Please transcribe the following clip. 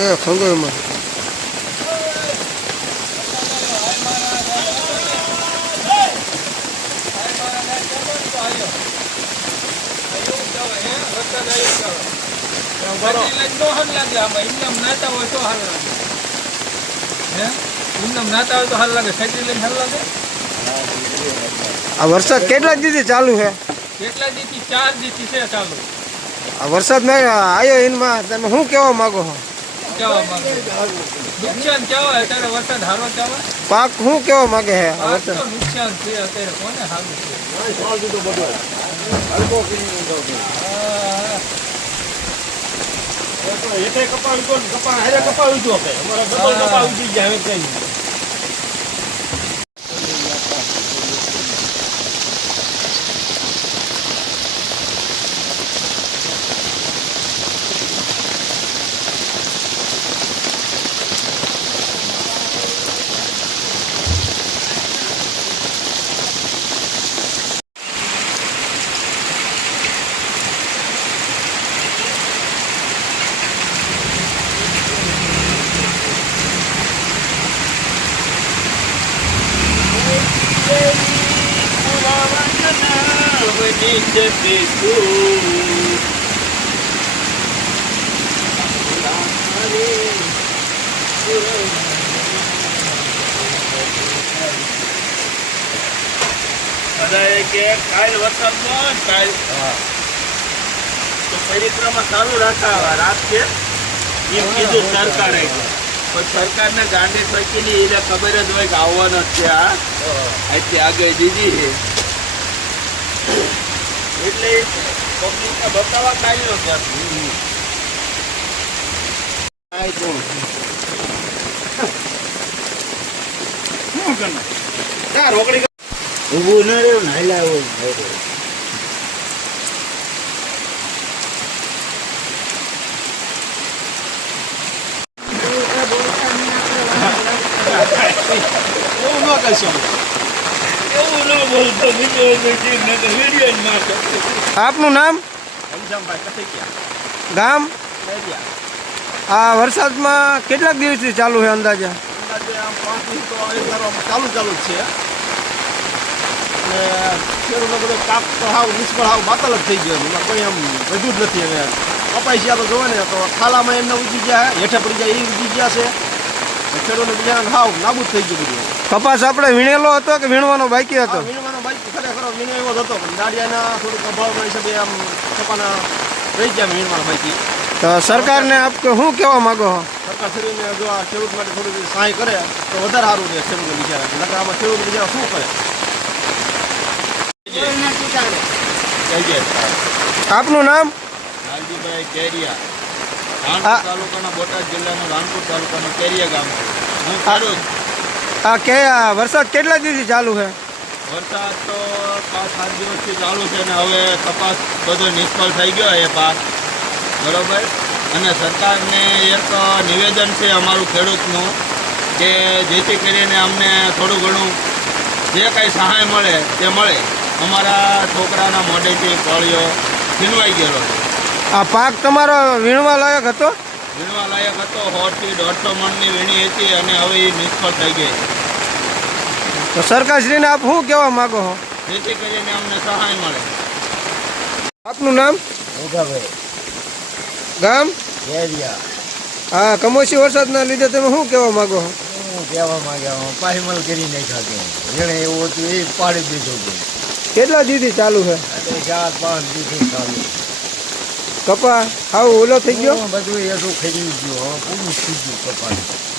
એ ખંગોરમાં આ વરસાદ કેટલા દીધી ચાલુ છે? કેટલા દીધી ચાર દીધી છે ચાલુ. આ વરસાદ આવ્યો એમાં તમે શું કેવા માંગો છો? કેવા માંગે? નુકસાન કેવા અત્યારે વરસાદ હારો કેવા પાક શું કહેવા માંગે છે આ આ વરસાદ. તો નુકસાન છે અત્યારે. કોને સારું છે? હેઠે કપાવી દો ને કપા હારે કપાવી દો કે અમારા ડબલ કપાવી દીધી હવે કઈ નહીં. બધાએ કે કાલ વરસાદમાં કાલ તો પરિક્રમા ચાલુ રાખા રાખશે એમ કીધું સરકારે પણ સરકારને ગાંડી સરકીની એને ખબર જ હોય કે આવવાનો છે આ અહીંથી આગળ દીધી છે એટલે પબ્લિકને બતાવવા કાઢ્યો છે ત્યાં રોકડી ઊભું ન રહ્યું નાયલા એવું ન કરશો. આપનું નામ? ગામ. આ વરસાદમાં કેટલાક દિવસથી ચાલુ છે અંદાજે? અંદાજે આમ પાંચ તો ચાલુ ચાલુ છે. અને ખેડૂતનો બધો કાપ તો હાવ નિષ્ફળ હાવ બાતલ જ થઈ ગયો એમાં કોઈ આમ વધુ જ નથી. હવે કપાઈ તો જોવે ને તો ખાલામાં એમને ઉજી ગયા હેઠે પડી જાય એ ઉજી ગયા છે. ખેડૂતને બીજાને હાવ નાબૂદ થઈ ગયું બધું. કપાસ આપણે વીણેલો હતો કે વીણવાનો બાકી હતો? વીણવાનો બાઈક ખરેખર વીણો એવો જ હતો. પણ દાડિયાના થોડુંક અભાવના હિસાબે આમ કપાના રહી ગયા વીણવાના બાઈકી તો સરકારને આપ શું કહેવા માંગો છો? સરકાર શરીરને જો આ ખેડૂત માટે થોડું સહાય કરે તો વધારે સારું રહે ખેડૂતને બિચારા નકર આમાં ખેડૂત બિચારા શું કરે? આપનું નામ? લાલજીભાઈ કેરિયા રાણપુર તાલુકાના બોટાદ જિલ્લાનું રાણપુર તાલુકાનું કેરિયા ગામ હું ખેડૂત આ કે આ વરસાદ કેટલા દિવસથી ચાલુ છે? વરસાદ તો પાંચ સાત દિવસથી ચાલુ છે ને હવે કપાસ બધો નિષ્ફળ થઈ ગયો એ પાક. બરોબર? અને સરકારને એક નિવેદન છે અમારું ખેડૂતનું કે જેથી કરીને અમને થોડું ઘણું જે કાંઈ સહાય મળે તે મળે. અમારા છોકરાના મોઢેથી કોળિયો છીનવાઈ ગયેલો છે. આ પાક તમારો વીણવા લાયક હતો? વીણવા લાયક હતો સોથી દોઢસો મણની વીણી હતી અને હવે એ નિષ્ફળ થઈ ગઈ. તો સરકારશ્રીને આપ શું કહેવા માંગો છો? જેથી કરીને અમને સહાય મળે. આપનું નામ? ઓગાભાઈ ગામ? કેરિયા હા કમોસી વરસાદના લીધે તમે શું કહેવા માંગો છો? હું કહેવા માંગ્યા પાહીમલ કરી નાખ્યા કે એણે એવું હતું એ પાડી દીધું કેટલા દીધી ચાલુ છે? ચાર પાંચ દીધું ચાલુ. કપા હાવ ઓલો થઈ ગયો? બધું એઠું ખરી ગયું પૂરું થઈ ગયું કપાસ.